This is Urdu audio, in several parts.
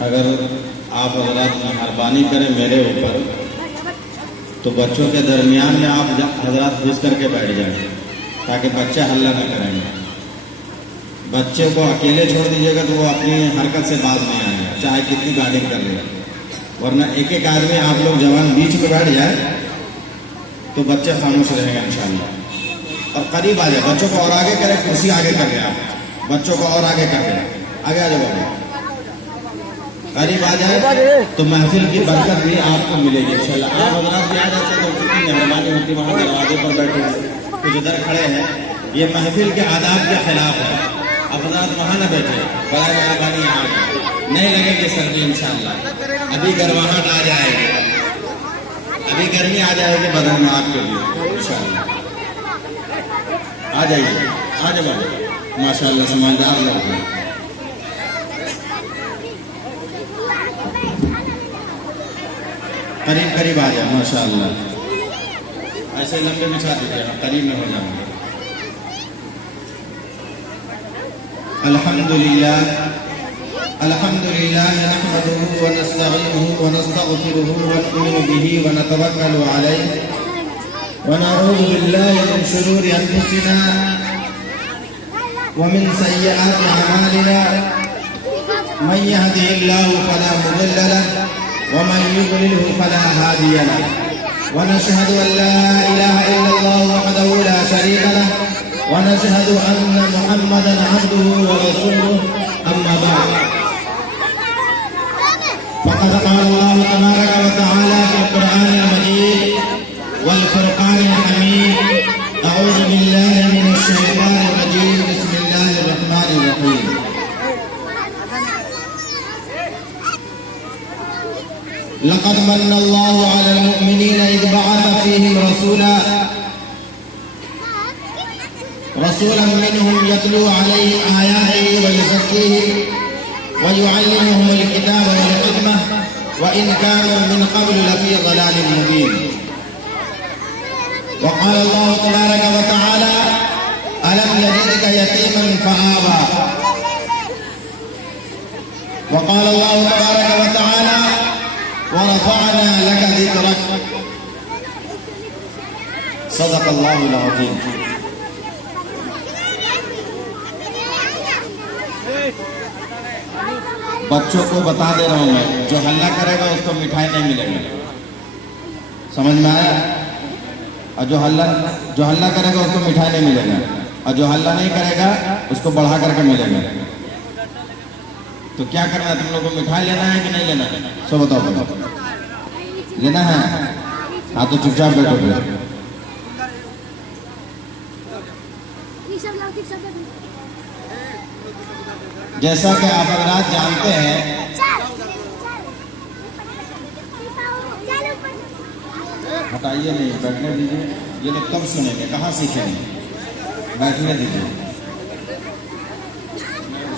اگر آپ حضرات مہربانی کریں میرے اوپر تو بچوں کے درمیان میں آپ حضرات گھس کر کے بیٹھ جائیں تاکہ بچے حلہ نہ کریں گے. بچے کو اکیلے چھوڑ دیجیے گا تو وہ اپنی حرکت سے باز نہیں آئے گا چاہے کتنی گاڑی کر لے گا. ورنہ ایک ایک آدمی آپ لوگ جوان بیچ میں بیٹھ جائے تو بچے خاموش رہیں گے انشاءاللہ. اور قریب آ جائے, بچوں کو اور آگے کریں, کرسی آگے کر لیں, آپ بچوں کو اور آگے کر لیں, آگے آ جاؤ, قریب آ جائے تو محفل کی برکت بھی آپ کو ملے گی انشاءاللہ. آپ حضرات بھی آ جاتے تو کتنی مہربانی ہوتی, وہاں دروازے پر بیٹھے کچھ ادھر کھڑے ہیں. یہ محفل کے آداب کے خلاف ہے. اب حضرات وہاں نہ بیٹھے, برائے مہربانی یہاں نہیں لگے گی سردی انشاءاللہ. ابھی گرماہٹ آ جائے گی, ابھی گرمی آ جائے گی بدن میں آپ کے لیے انشاءاللہ. آ جائیے, آ جاؤ, ماشاءاللہ سمجھدار لوگ ہیں. قریب قریب آ جائے ماشاءاللہ. ایسے لمبے بچھا دیجیے, قریب میں ہو جائیں گے. الحمدللہ الحمدللہ نحمده ونستعینه ونستغفره ونؤمن به ونتوکل علیہ ونعوذ باللہ من شرور انفسنا ومن سیئات اعمالنا من يهده الله فلا مضل له ومن يضلله فلا هادي له ونشهد ان لا اله الا الله وحده لا شريك له ونشهد ان محمدا عبده ورسوله اما بعد فقد قال الله تبارك وتعالى في القرآن المجيد والفرقان الحميد اعوذ بالله من الشيطان الرجيم بسم الله الرحمن الرحيم لقد من الله على المؤمنين إذ بعث فيهم رسولا منهم يتلو عليهم آياته ويزكيهم ويعلمهم الكتاب والحكمة وإن كانوا من قبل لفي ضلال مبين. وقال الله تبارك وتعالى ألم يجدك يتيما فآوى. وقال الله تبارك وتعالى ورفعنا لك ذكرك. صدق الله العظيم. بچوں کو بتا دے رہا ہوں میں, جو ہلہ کرے گا اس کو مٹھائی نہیں ملے گی, سمجھ میں آیا؟ اور جو ہلہ کرے گا اس کو مٹھائی نہیں ملے گا, اور جو ہلہ نہیں کرے گا اس کو بڑھا کر کے ملے گا. تو کیا کرنا ہے تم لوگوں کو, مٹھائی لینا ہے کہ نہیں لینا ہے؟ سو بتاؤ, لینا ہے؟ ہاں تو چپ چاپ بیٹھو گے. جیسا کہ آپ حضرات جانتے ہیں, ہٹائیے نہیں, بیٹھنے دیجیے. یہ لوگ کب سنیں گے, کہاں سیکھیں گے؟ بیٹھنے دیجیے.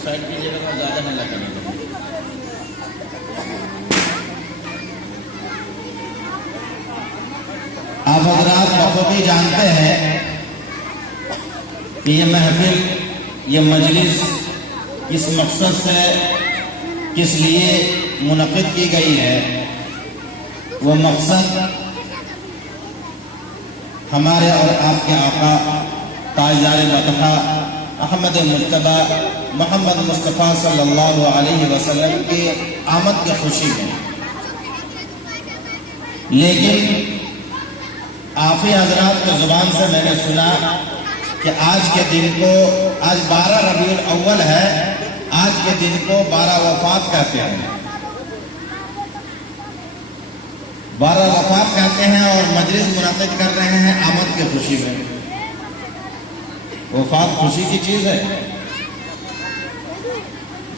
سائڈ کیجیے گا تو زیادہ نہیں لگے گا. آپ حضرات بخوبی جانتے ہیں کہ یہ محفل, یہ مجلس کس مقصد سے, کس لیے منعقد کی گئی ہے. وہ مقصد ہمارے اور آپ کے آقا تاجدار مطلع احمد مجتبیٰ محمد مصطفیٰ صلی اللہ علیہ وسلم کی آمد کی خوشی ہے. لیکن آفی حضرات کی زبان سے میں نے سنا کہ آج کے دن کو, آج 12 ربیع الاول ہے, آج کے دن کو 12 وفات کہتے ہیں. 12 وفات کہتے ہیں اور مجلس منعقد کر رہے ہیں آمد کی خوشی میں. وفات خوشی کی چیز ہے.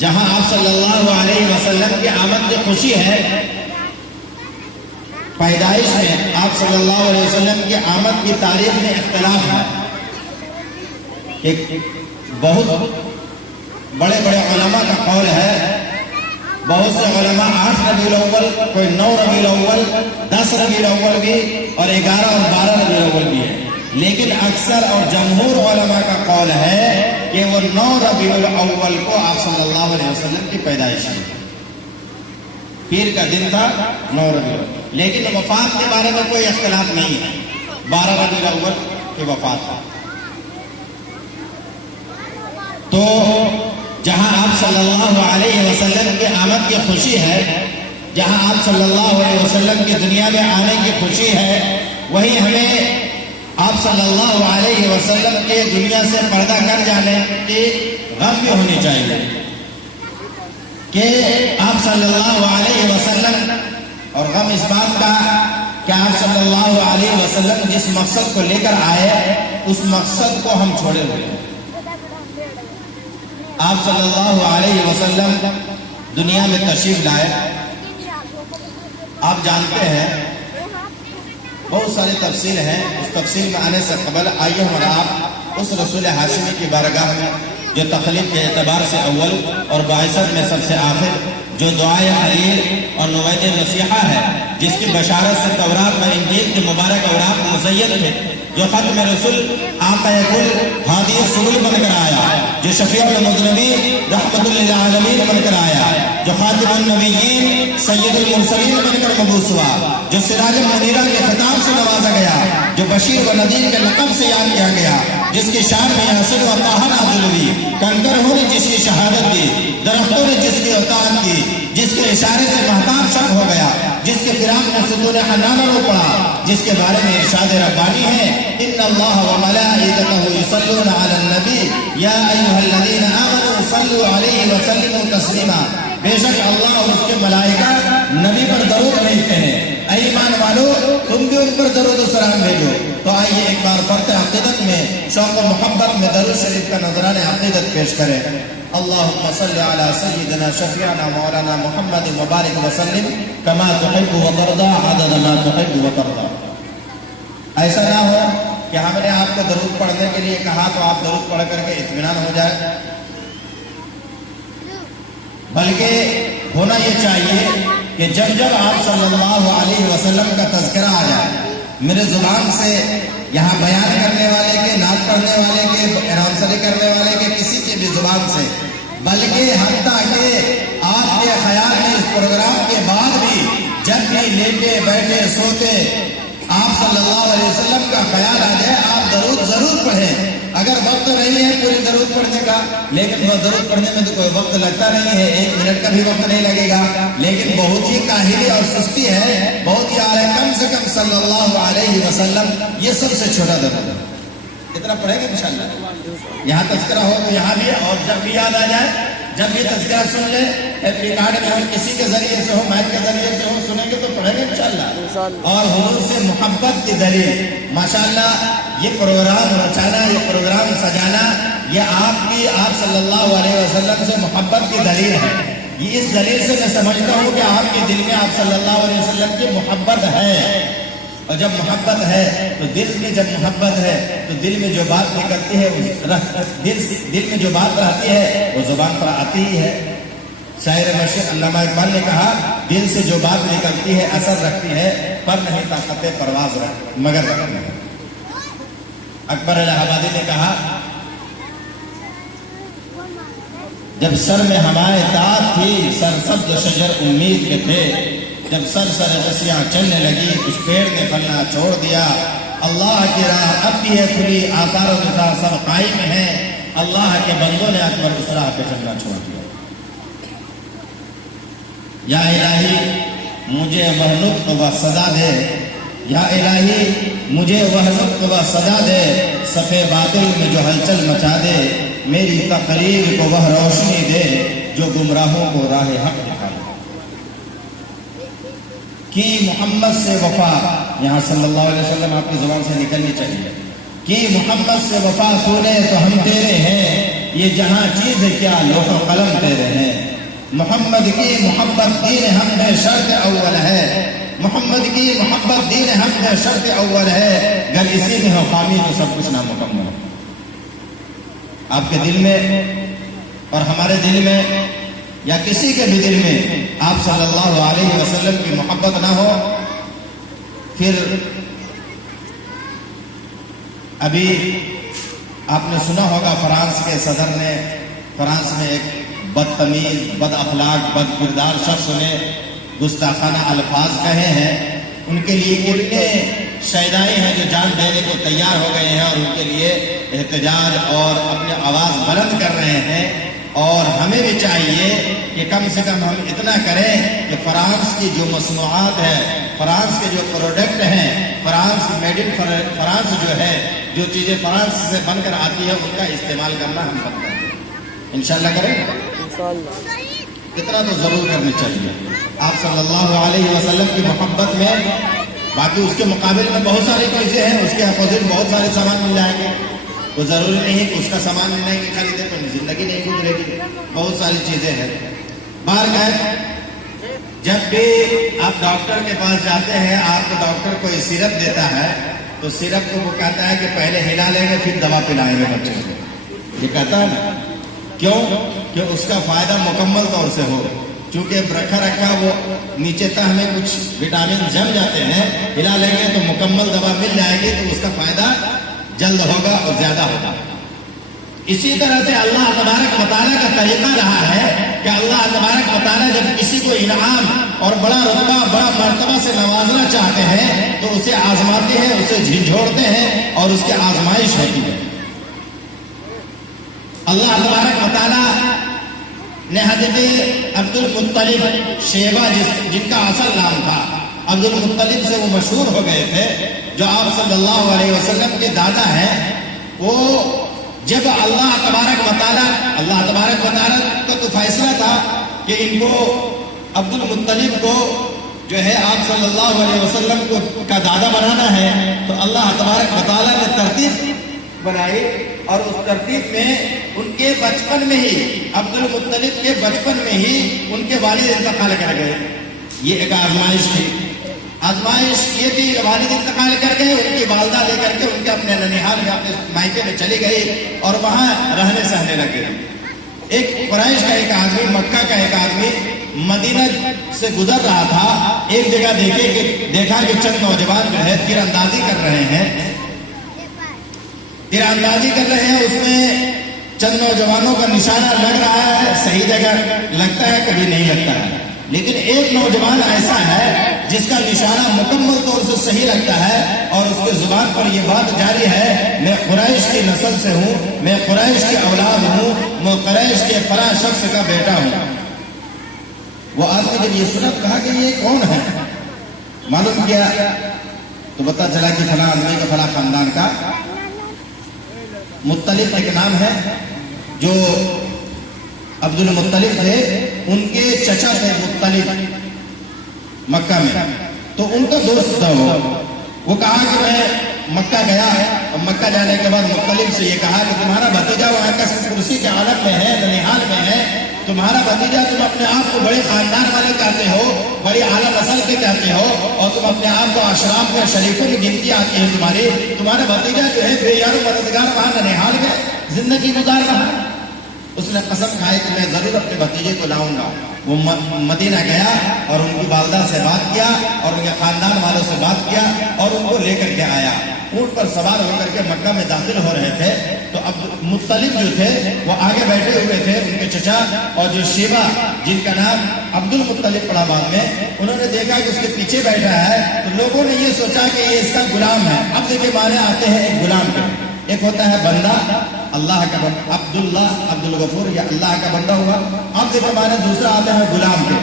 جہاں آپ صلی اللہ علیہ وسلم کی آمد کی خوشی ہے, پیدائش میں آپ صلی اللہ علیہ وسلم کی آمد کی تاریخ میں اختلاف ہے. ایک بہت بڑے بڑے علماء کا قول ہے, بہت سے علماء 8 ربیع الاول, کوئی 9 ربیع الاول, 10 ربیع الاول بھی, اور 11 اور 12 ربیع الاول بھی ہے. لیکن اکثر اور جمہور علماء کا قول ہے کہ وہ 9 ربیع الاول کو آپ صلی اللہ علیہ وسلم کی پیدائش ہے. پیر کا دن تھا 9 ربیع الاول، لیکن وفات کے بارے میں کوئی اختلاف نہیں ہے، 12 ربیع الاول کی وفات ہے۔ تو جہاں آپ صلی اللہ علیہ وسلم کی آمد کی خوشی ہے، جہاں آپ صلی اللہ علیہ وسلم کی دنیا میں آنے کی خوشی ہے، وہیں ہمیں آپ صلی اللہ علیہ وسلم کے دنیا سے پردہ کر جانے کی غم بھی ہونی چاہیے کہ آپ صلی اللہ علیہ وسلم، اور غم اس بات کا کہ آپ صلی اللہ علیہ وسلم جس مقصد کو لے کر آئے اس مقصد کو ہم چھوڑے ہوئے ہیں۔ آپ صلی اللہ علیہ وسلم دنیا میں تشریف لائے، آپ جانتے ہیں بہت ساری تفصیل ہیں، اس تفصیل میں آنے سے قبل آئیے ہم آپ اس رسول ہاشمی کی بارگاہ میں جو تخلیق کے اعتبار سے اول اور بعثت میں سب سے آخر، جو دعائے خلیل اور نوید مسیحہ ہے، جس کی بشارت سے تورات و انجیل کے مبارک اوراق مزین تھے، جو ختم رسول آقا کل ہادی السبل بن کر آیا، جو شفیع المذنبین رحمت للعالمین بن کر آیا، جو خاتم النبیین سید المرسلین بن کر مبعوث ہوا، جو سراج منیرہ کے خطاب سے نوازا گیا، جو بشیر و نذیر کے لقب سے یاد کیا گیا، جس کی شان میں یاسین و طاہر نازل ہوئی، کنکروں نے جس کی شہادت دی، درختوں نے جس کی اطاعت کی، جس کے اشارے سے مہتاب شب ہو گیا، جس کے فراق میں ستون حنانہ رو پڑا، جس کے بارے میں ارشاد ربانی ہے ان اللہ و ملائکتہ یصلون علی النبی یا ایھا الذین آمنوا صلوا علیہ وسلموا تسلیما، بے شک اللہ اور اس کے ملائکہ نبی پر درود بھیجتے ہیں، اے ایمان والو تم بھی ان پر درود و سلام بھیجو۔ تو آئیے ایک بار فرط عقیدت میں شوق و محبت میں درود شریف کا نذرانہ عقیدت پیش کریں۔ اللہم صل علی سیدنا شفیعنا مولانا محمد مبارک وسلم کما تحب و ترضى عدد ما تحب و ترضى۔ ایسا نہ ہو کہ ہم نے آپ کو درود پڑھنے کے لیے کہا تو آپ درود پڑھ کر کے اطمینان ہو جائے، بلکہ ہونا یہ چاہیے کہ جب جب آپ صلی اللہ علیہ وسلم کا تذکرہ آ جائے، میرے زبان سے یہاں بیان کرنے والے کے، نعت پڑھنے والے کے، اناؤنسری کرنے والے کے، کسی کی بھی زبان سے، بلکہ حتیٰ کہ آپ کے خیال میں اس پروگرام کے بعد بھی جب بھی لیٹے بیٹھے سوتے آپ صلی اللہ علیہ وسلم کا خیال آ جائے، آپ درود ضرور پڑھیں۔ اگر وقت نہیں ہے پوری درود پڑھنے کا، لیکن وہ درود پڑھنے میں تو کوئی وقت لگتا نہیں ہے، 1 منٹ کا بھی وقت نہیں لگے گا، لیکن بہت ہی کاہلی اور سستی ہے، بہت ہی آرے کم سے کم صلی اللہ علیہ وسلم، یہ سب سے چھوٹا درود ہے، اتنا پڑھیں گے انشاءاللہ۔ یہاں تذکرہ ہو تو یہاں بھی، اور جب بھی یاد آ جائے، جب بھی تذکرہ سن لیں، ریکارڈ میں ہو، کسی کے ذریعے سے ہو، مائک کے ذریعے سے ہو، سنیں گے تو پڑھیں گے انشاءاللہ۔ اور حضور سے محبت کی دلیل، ماشاءاللہ یہ پروگرام رچانا، یہ پروگرام سجانا، یہ آپ صلی اللہ علیہ وسلم سے محبت کی دلیل ہے۔ یہ اس دلیل سے میں سمجھتا ہوں کہ آپ کے دل میں آپ صلی اللہ علیہ وسلم کی محبت ہے، اور جب محبت ہے تو دل میں، جب محبت ہے تو دل میں جو بات نکلتی ہے، دل میں جو بات رہتی ہے وہ زبان پر آتی ہی ہے۔ شاعر مشرق علامہ اقبال نے کہا دل سے جو بات نکلتی ہے اثر رکھتی ہے، پر نہیں طاقت پرواز مگر رکھتی ہے۔ اکبر الہ آبادی نے کہا جب سر میں ہمارے تاج تھی سرسبز شجر امید کے تھے، جب سر رسیاں چلنے لگی اس پیڑ نے پھلنا چھوڑ دیا، اللہ کی راہ اب بھی ہے کھلی، آثار و نثار سب قائم ہیں، اللہ کے بندوں نے اکبر اس راہ پہ چلنا چھوڑ دیا۔ یا الہی مجھے وہ نطق و صدا دے، یا الہی مجھے وہ نطق و صدا دے، صفے باطل میں جو ہلچل مچا دے، میری تقریر کو وہ روشنی دے جو گمراہوں کو راہ حق دکھا دے۔ کی محمد سے وفا، یہاں صلی اللہ علیہ وسلم آپ کی زبان سے نکلنی چاہیے، کی محمد سے وفا تو نے تو ہم تیرے ہیں، یہ جہاں چیز ہے کیا لوح و قلم تیرے ہیں، محمد کی محبت دین ہم ہے شرط اول ہے، محمد کی محبت دین ہم ہے شرط اول ہے، گر اسی میں ہو خامی تو سب کچھ نامکمل ہے۔ آپ کے دل میں اور ہمارے دل میں یا کسی کے بھی دل میں آپ صلی اللہ علیہ وسلم کی محبت نہ ہو، پھر ابھی آپ نے سنا ہوگا فرانس کے صدر نے، فرانس میں ایک بدتمیز، بد اخلاق، بد کردار شخص نے گستاخانہ الفاظ کہے ہیں، ان کے لیے کتنے شہدائے ہیں جو جان دینے کو تیار ہو گئے ہیں اور ان کے لیے احتجاج اور اپنی آواز بلند کر رہے ہیں۔ اور ہمیں بھی چاہیے کہ کم سے کم ہم اتنا کریں کہ فرانس کی جو مصنوعات ہے، فرانس کے جو پروڈکٹ ہیں، فرانس میڈ ان فرانس جو ہے، جو چیزیں فرانس سے بن کر آتی ہے ان کا استعمال کرنا ہم بند کریں۔ انشاءاللہ کریں، اتنا تو ضرور کرنی چاہیے۔ آپ صلی اللہ علیہ وسلم کی محبت میں، باقی اس کے مقابل میں بہت ساری چیزیں ہیں، اس کے اپوزٹ بہت سارے سامان مل جائیں گے، تو ضروری نہیں کہ اس کا سامان نہیں خریدے تو زندگی نہیں گزرے گی، بہت ساری چیزیں ہیں۔ بہرکیف جب بھی آپ ڈاکٹر کے پاس جاتے ہیں، آپ کو ڈاکٹر کوئی سیرپ دیتا ہے تو سیرپ کو وہ کہتا ہے کہ پہلے ہلا لیں گے پھر دوا پلائیں گے بچے کو، یہ کہتا ہے نا، کیوں کہ اس کا فائدہ مکمل طور سے ہو، چونکہ رکھا وہ نیچے تک ہمیں کچھ وٹامن جم جاتے ہیں، ہلا لیں گے تو مکمل دوا مل جائے گی تو اس کا فائدہ جلد ہوگا اور زیادہ ہوگا۔ اسی طرح سے اللہ تبارک و تعالیٰ کا طریقہ رہا ہے کہ اللہ تبارک و تعالیٰ جب کسی کو انعام اور بڑا رتبہ، بڑا مرتبہ سے نوازنا چاہتے ہیں تو اسے آزماتے ہیں، اسے جھنجھوڑتے ہیں اور اس کی آزمائش ہوتی ہے۔ اللہ تبارک و تعالیٰ نے حضرت عبد المطلب شیبہ جن کا اصل نام تھا، عبد المطلب سے وہ مشہور ہو گئے تھے، جو آپ صلی اللہ علیہ وسلم کے دادا ہیں، وہ جب اللہ تبارک و تعالیٰ کا تو فیصلہ تھا کہ ان کو عبد المطلب کو جو ہے آپ صلی اللہ علیہ وسلم کا دادا بنانا ہے، تو اللہ تبارک و تعالیٰ نے ترتیب بنائی اور اس ترتیب میں ان کے بچپن میں ہی، عبد المطلب کے بچپن میں ہی ان کے والد انتقال کر گئے۔ یہ ایک آزمائش تھی۔ آزمائش یہ تھی، والد انتقال کر گئے، ان کی والدہ لے کر کے ان کے اپنے ننیحال میں، اپنے مائکے میں چلی گئی اور وہاں رہنے سہنے لگے۔ ایک قریش کا ایک آدمی، مکہ کا ایک آدمی مدینہ سے گزر رہا تھا، ایک جگہ دیکھا کہ چند نوجوان جو ہے تیر اندازی کر رہے ہیں، اس میں چند نوجوانوں کا نشانہ لگ رہا ہے، صحیح جگہ لگتا ہے، کبھی نہیں لگتا ہے، لیکن ایک نوجوان ایسا ہے جس کا نشانہ مکمل طور سے صحیح لگتا ہے اور اس کی زبان پر یہ بات جاری ہے، میں قریش کی نسل سے ہوں، میں قریش کی اولاد ہوں، میں قریش کے فلاں شخص کا بیٹا ہوں۔ وہ آدمی جب یہ سنا کہا کہ یہ کون ہے، معلوم کیا تو پتا چلا کہ فلاں آدمی کا فلاں خاندان کا مطلب ایک نام ہے، جو عبد المطلب تھے، ان کے چچا تھے مطلب مکہ میں، تو ان کا دوست تھا وہ کہا کہ میں مکہ گیا، اور مکہ جانے کے بعد مطلب سے یہ کہا کہ تمہارا بھتیجا وہاں کا کرسی کے عالم میں ہے، ننیحال میں ہے، تمہارا بھتیجا، تم اپنے آپ کو بڑے خاندان والے کہتے ہو، بڑی اعلیٰ نسل کے کہتے ہو، اور تم اپنے آپ کو اشراف میں شریفوں کی گنتی آتی ہے تمہاری، تمہارا بھتیجا جو ہے بے یار و مددگار وہاں ننیحال میں زندگی گزار رہا ہے۔ اس نے قسم کھائی کہ میں ضرور اپنے بھتیجے کو لاؤں گا۔ وہ مدینہ گیا اور ان کی والدہ سے بات کیا اور ان کے خاندان والوں سے بات کیا اور ان کو لے کر کے آیا۔ اونٹ پر سوار ہو کر کے مکہ میں داخل ہو رہے تھے تو عبد مطلب جو تھے وہ آگے بیٹھے ہوئے تھے، ان کے چچا، اور جو شیبہ جن کا نام عبد المطلب پڑا بعد میں، انہوں نے دیکھا کہ اس کے پیچھے بیٹھا ہے تو لوگوں نے یہ سوچا کہ یہ اس کا غلام ہے۔ عبد کے معنی آتے ہیں ایک غلام کے، ایک ہوتا ہے بندہ، اللہ کا بندہ، عبداللہ، عبد الغفور، یا اللہ کا بندہ ہوا۔ عبد کے معنی دوسرا آتا ہے غلام کے۔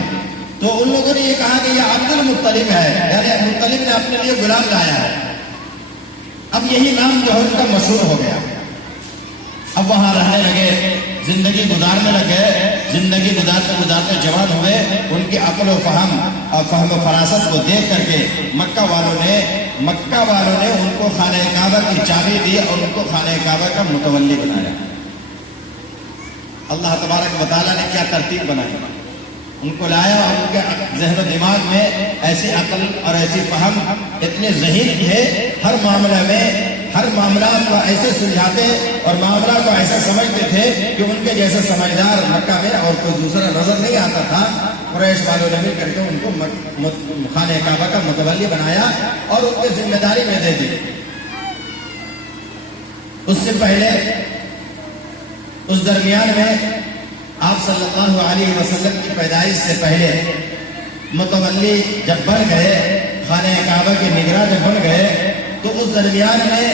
تو ان لوگوں نے یہ کہا کہ یہ عبد المطلب ہے، یعنی مطلب نے اپنے لیے غلام لایا ہے۔ اب یہی نام جو ہے ان کا مشہور ہو گیا۔ اب وہاں رہنے لگے، زندگی گزارنے لگے، زندگی گزارتے گزارتے جوان ہوئے۔ ان کی عقل و فہم اور فہم و فراست کو دیکھ کر کے مکہ والوں نے ان کو خانہ کعبہ کی چابی دی اور ان کو خانہ کعبہ کا متولی بنایا۔ اللہ تبارک و تعالیٰ نے کیا ترتیب بنائی، ان کو لایا اور ان کے ذہن و دماغ میں ایسی عقل اور ایسی فہم، اتنے ذہین تھے، ہر معاملہ میں ہر معاملات کو ایسے سلجھاتے اور معاملات کو ایسا سمجھتے تھے کہ ان کے جیسا سمجھدار مکہ میں اور کوئی دوسرا نظر نہیں آتا تھا۔ قریش والوں نے مل کر کے ان کو خانہ کعبہ کا متولی بنایا اور ان کی ذمہ داری میں دے دی۔ اس سے پہلے، اس درمیان میں آپ صلی اللہ علیہ وسلم کی پیدائش سے پہلے متولی جب بن گئے، خانہ کعبہ کے نگراں جب بن گئے، تو اس درمیان میں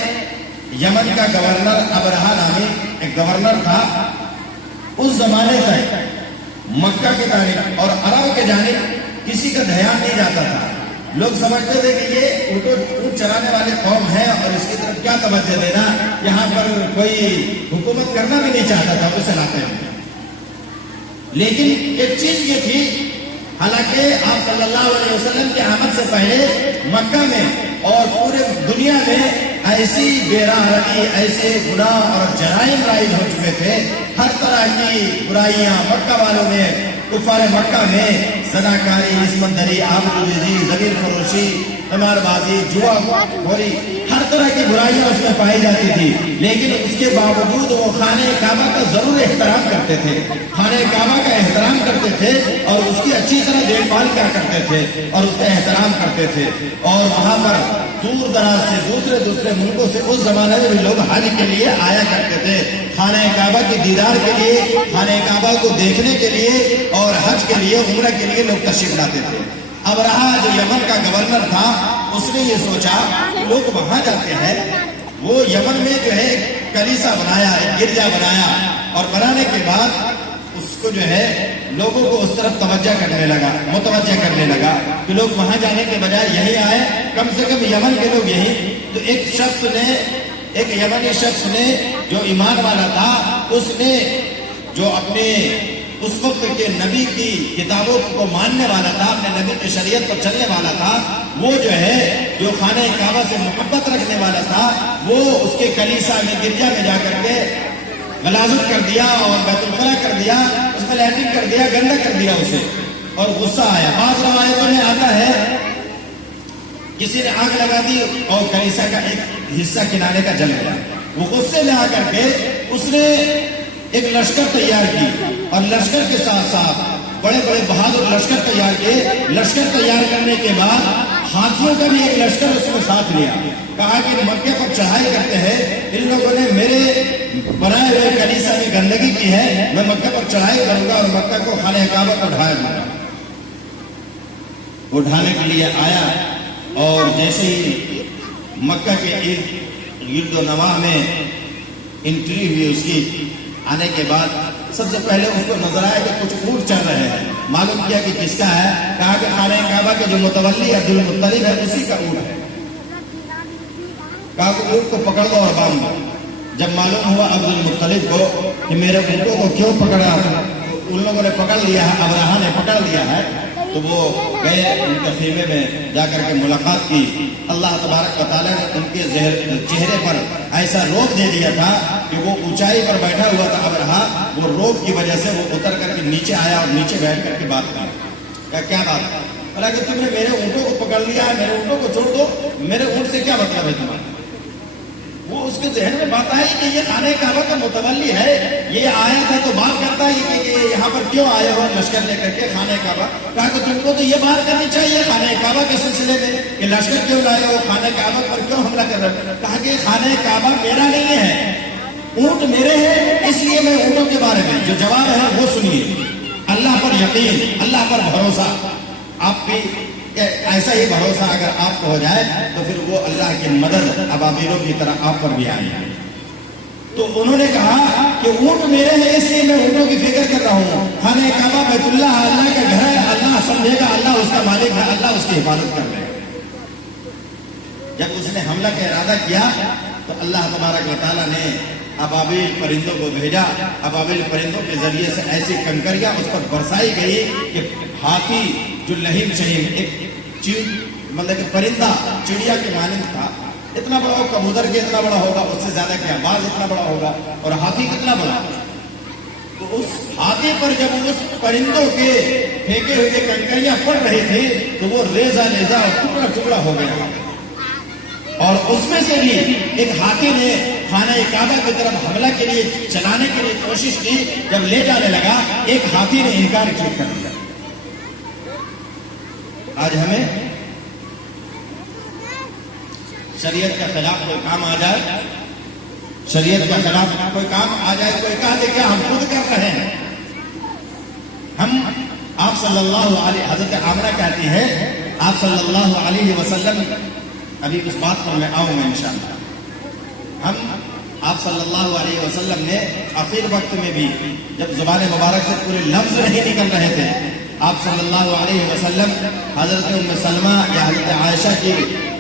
یمن کا گورنر ابرہہ نامی ایک گورنر تھا۔ اس زمانے تک مکہ کی طرف اور عرب کے جانب کسی کا دھیان نہیں جاتا تھا۔ لوگ سمجھتے تھے کہ یہ اونٹ چرانے والے قوم ہے اور اس کی طرف کیا توجہ دینا، یہاں پر کوئی حکومت کرنا بھی نہیں چاہتا تھا اس علاقے میں۔ لیکن ایک چیز یہ تھی، حالانکہ آپ صلی اللہ علیہ وسلم کے آمد سے پہلے مکہ میں اور پورے دنیا میں ایسی بے راہ روی، ایسے گناہ اور جرائم رائج ہو چکے تھے، ہر طرح کی برائیاں مکہ والوں میں، کفار مکہ میں زناکاری، عصمت دری، آبروریزی، زمین فروشی، قمار بازی، جوا خوری، ہر طرح کی برائیاں اس میں پائی جاتی تھی۔ لیکن اس کے باوجود وہ خانہ کعبہ کا ضرور احترام کرتے تھے، خانہ کعبہ کا احترام کرتے تھے اور اس کی اچھی طرح دیکھ بھال کیا کرتے تھے اور اس کا احترام کرتے تھے۔ اور وہاں پر دور دراز سے دوسرے ملکوں سے اس زمانے میں بھی لوگ حج کے لیے آیا کرتے تھے، خانہ کعبہ کی دیدار کے لیے، خانہ کعبہ کو دیکھنے کے لیے اور حج کے لیے، عمرہ کے لیے لوگ تشریف لاتے تھے۔ ابرہہ جو یمن کا گورنر تھا، اس نے یہ سوچا کہ لوگ وہاں جاتے ہیں، وہ یمن میں جو ہے کلیسا بنایا، ایک گرجا بنایا، اور بنانے کے بعد اس کو جو ہے لوگوں کو اس طرف متوجہ کرنے لگا کہ لوگ وہاں جانے کے بجائے یہی آئے، کم سے کم یمن کے لوگ یہی۔ تو ایک یمنی شخص نے جو ایمان والا تھا، اس نے جو اپنے اس وقت کے نبی کی کتابوں کو ماننے والا تھا، اپنے نبی کی شریعت پر چلنے والا تھا، وہ جو ہے جو خانہ کعبہ سے محبت رکھنے والا تھا، وہ اس کے کلیسا میں، گرجا میں جا کر کے غلاظت کر دیا اور بیت الخلا کر دیا، اس میں لیٹرن کر دیا، گندا کر دیا اسے، اور غصہ آیا۔ بعض روایتوں میں آتا ہے کسی نے آگ لگا دی اور کلیسا کا ایک حصہ کنارے کا جل گیا۔ وہ غصے میں آ کر کے اس نے ایک لشکر تیار کی، اور لشکر کے ساتھ ساتھ بڑے بڑے بہادر لشکر تیار کیے۔ لشکر تیار کرنے کے بعد ہاتھیوں کا بھی ایک لشکر اس میں ساتھ لیا، کہا کہ مکے پر چڑھائی کرتے ہیں، ان لوگوں نے میرے بنائے ہوئے کلیسا میں گندگی کی ہے، میں مکہ پر چڑھائی کروں گا اور مکہ کو خانہ کعبہ کو ڈھا دوں گا۔ وہ ڈھانے کے لیے آیا، اور جیسے ہی مکہ کے گرد و نواح میں انٹری ہوئی اس کی، آنے کے بعد سب سے پہلے اس کو نظر آیا کہ کچھ اونٹ چل رہے ہیں۔ معلوم کیا کہ کس کا ہے، کہا کہ خانہ کعبہ کے جو متولی عبد المطلب ہے اسی کا اونٹ ہے۔ کہا کہ اونٹ کو پکڑ دو اور باندھ دو۔ جب معلوم ہوا عبد المطلب کو کہ میرے اونٹوں کو کیوں پکڑا، ان لوگوں نے پکڑ لیا ہے، ابرہہ نے پکڑ لیا ہے، تو وہ گئے ان کے خیمے میں جا کر کے ملاقات کی۔ اللہ تبارک و تعالیٰ نے ان کے چہرے پر ایسا روب دے دیا تھا کہ وہ اونچائی پر بیٹھا ہوا تھا ابرہہ، وہ روب کی وجہ سے وہ اتر کر کے نیچے آیا اور نیچے بیٹھ کر کے بات کیا کیا بات ہے؟ حالانکہ تم نے میرے اونٹوں کو پکڑ لیا ہے، میرے اونٹوں کو چھوڑ دو، میرے اونٹ سے کیا مطلب ہے تمہارا؟ وہ اس کے ذہن میں بات آئی کہ یہ خانہ کعبہ کا متولی ہے، یہ آیا تھا تو بات کرتا ہے کہ یہاں پر کیوں آئے ہو لشکر لے کر کے خانہ کعبہ۔ کہا کہ تم کو تو یہ بات کرنی چاہیے خانہ کعبہ کے سلسلے میں کہ لشکر کیوں لائے ہو، خانہ کعبہ پر کیوں حملہ کر رہے ہو۔ کہا کہ خانہ کعبہ میرا نہیں ہے، اونٹ میرے ہیں، اس لیے میں اونٹوں کے بارے میں جو جواب ہے وہ سنیے۔ اللہ پر یقین، اللہ پر بھروسہ، آپ بھی ایسا ہی بھروسہ اگر آپ کو ہو جائے تو پھر وہ اللہ کی مدد ابابیلوں کی طرح آپ پر بھی آئے گی۔ تو انہوں نے کہا کہ اونٹ میرے ہیں، اس لیے میں اونٹوں کی فکر کر رہا ہوں، خانہ کعبہ بیت اللہ اللہ کا گھر ہے، اللہ سمجھے گا، اللہ اس کا مالک ہے، اللہ اس کی حفاظت کر لے گا۔ جب اس نے حملہ کا ارادہ کیا تو اللہ تبارک و تعالیٰ نے ابابیل پرندوں کو بھیجا۔ ابابیل پرندوں کے ذریعے سے ایسی کنکریاں اس پر برسائی گئی کہ ہاتھی جو لہیم شہیم ایک مطلب کہ پرندہ چڑیا کے مانند تھا، اتنا بڑا ہو، کبوتر کے اتنا بڑا ہوگا، اس سے زیادہ کیا، باز اتنا بڑا ہوگا، اور ہاتھی کتنا بڑا۔ تو اس ہاتھی پر جب اس پرندوں کے پھینکے ہوئے کنکریاں پڑ رہی تھی تو وہ ریزہ ریزہ اور ٹکڑا ٹکڑا ہو گیا، اور اس میں سے بھی ایک ہاتھی نے خانہ کعبہ کی طرف حملہ کے لیے چلانے کے لیے کوشش کی۔ جب لے جانے لگا ایک ہاتھی نے انکار کر دیا۔ آج ہمیں شریعت کا خلاف کوئی کام آ جائے، شریعت کا خلاف کوئی کام آ جائے، کوئی کہا دے کیا ہم خود کر رہے ہیں، ہم آپ آپ صلی اللہ علیہ حضرت عامرہ کہتی ہے آپ صلی اللہ علیہ وسلم، ابھی اس بات پر میں آؤں گا انشاءاللہ، ہم آپ صلی اللہ علیہ وسلم نے آخر وقت میں بھی جب زبان مبارک سے پورے لفظ نہیں نکل رہے تھے، آپ صلی اللہ علیہ وسلم حضرت ام سلمہ یا حضرت عائشہ کی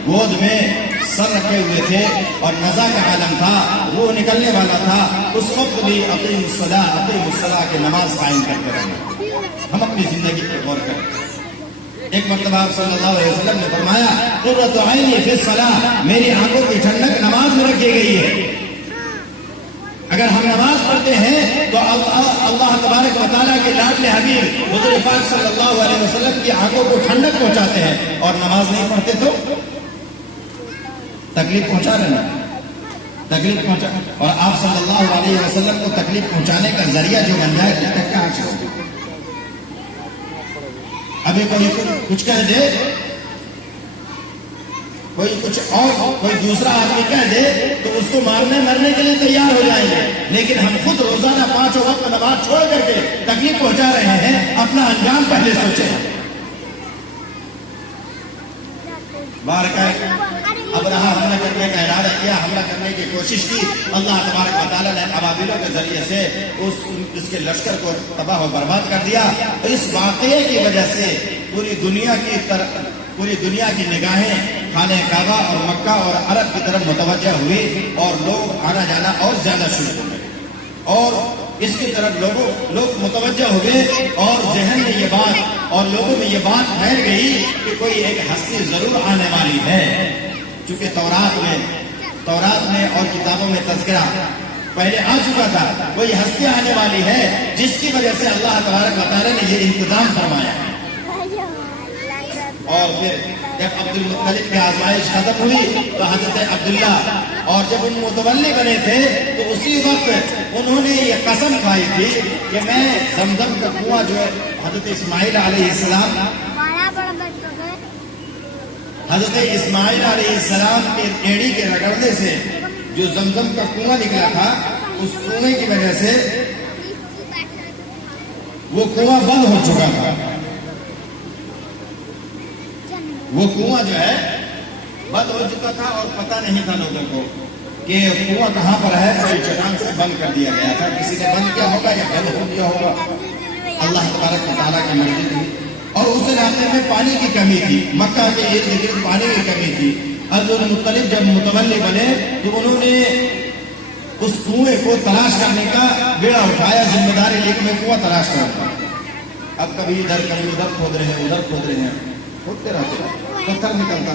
گود میں سر رکھے ہوئے تھے اور نزا کا عالم تھا، روح نکلنے والا تھا، اس وقت بھی اقیم الصلاۃ کی نماز قائم کرتے رہے۔ ہم اپنی زندگی پر غور کریں۔ ایک مرتبہ آپ صلی اللہ علیہ وسلم نے فرمایا قرۃ عینی فی الصلاۃ، میری آنکھوں کی ٹھنڈک نماز میں رکھی گئی ہے۔ اگر ہم نماز پڑھتے ہیں تو اللہ تبارک و تعالیٰ کے لاڈلے حبیب حضور پاک صلی اللہ علیہ وسلم کی آنکھوں کو ٹھنڈک پہنچاتے ہیں، اور نماز نہیں پڑھتے تو تکلیف پہنچا رہے نا، تکلیف پہنچا، اور آپ صلی اللہ علیہ وسلم کو تکلیف پہنچانے کا ذریعہ جو بن جائے اس کا کیا حاصل ہوگا؟ ابھی کوئی کچھ کہہ دے، کوئی کچھ اور کوئی دوسرا آدمی کہہ دے تو اس کو مرنے کے لیے تیار ہو جائیں گے، لیکن ہم خود روزانہ 5 وقت نماز چھوڑ کر کے تکلیف پہنچا رہے ہیں، اپنا انجام پہلے سوچیں۔ اب رہا حملہ کرنے کا ارادہ کیا، حملہ کرنے کی کوشش کی، اللہ تبارک و تعالیٰ نے ابابیلوں کے ذریعے سے اس کے لشکر کو تباہ و برباد کر دیا۔ اس واقعے کی وجہ سے پوری دنیا کی نگاہیں خانہ کعبہ اور مکہ اور عرب کی طرف متوجہ ہوئی، اور لوگ آنا جانا اور زیادہ شروع ہو گئے، اور اس کی طرف لوگ متوجہ ہو گئے، اور ذہن میں یہ بات اور لوگوں میں یہ بات ٹھہر گئی کہ کوئی ایک ہستی ضرور آنے والی ہے، چونکہ تورات میں اور کتابوں میں تذکرہ پہلے آ چکا تھا، کوئی ہستی آنے والی ہے جس کی وجہ سے اللہ تبارک و تعالیٰ نے یہ انتظام فرمایا۔ اور پھر جب عبد المطلب کی آزمائش ختم ہوئی تو حضرت عبداللہ، اور جب ان متولی بنے تھے تو اسی وقت انہوں نے یہ قسم کھائی تھی کہ میں زمزم کا کنواں جو ہے حضرت اسماعیل علیہ السلام کے ایڑی کے رگڑنے سے جو زمزم کا کنواں نکلا تھا، اس کنویں کی وجہ سے وہ کنواں بند ہو چکا تھا، وہ کنواں جو ہے بند ہو چکا تھا، اور پتہ نہیں تھا لوگوں کو کہ کنواں کہاں پر ہے، کوئی چٹان سے بند کر دیا گیا تھا، کسی نے بند کیا ہوگا یا بند ہو گیا ہوگا، اللہ تبارک و تعالیٰ کی مرضی تھی۔ اور اس علاقے میں پانی کی کمی تھی، مکہ کے ارد گرد پانی کی کمی تھی۔ عبد المطلب جب متولی بنے تو انہوں نے اس کنویں کو تلاش کرنے کا بیڑا اٹھایا، ذمہ داری لے کے میں کنواں تلاش کرتا ہوں۔ اب کبھی ادھر کبھی ادھر کھود رہے ہیں، ادھر کھود رہے ہیں، کھودتے رہتے ہیں، پتھر نکلتا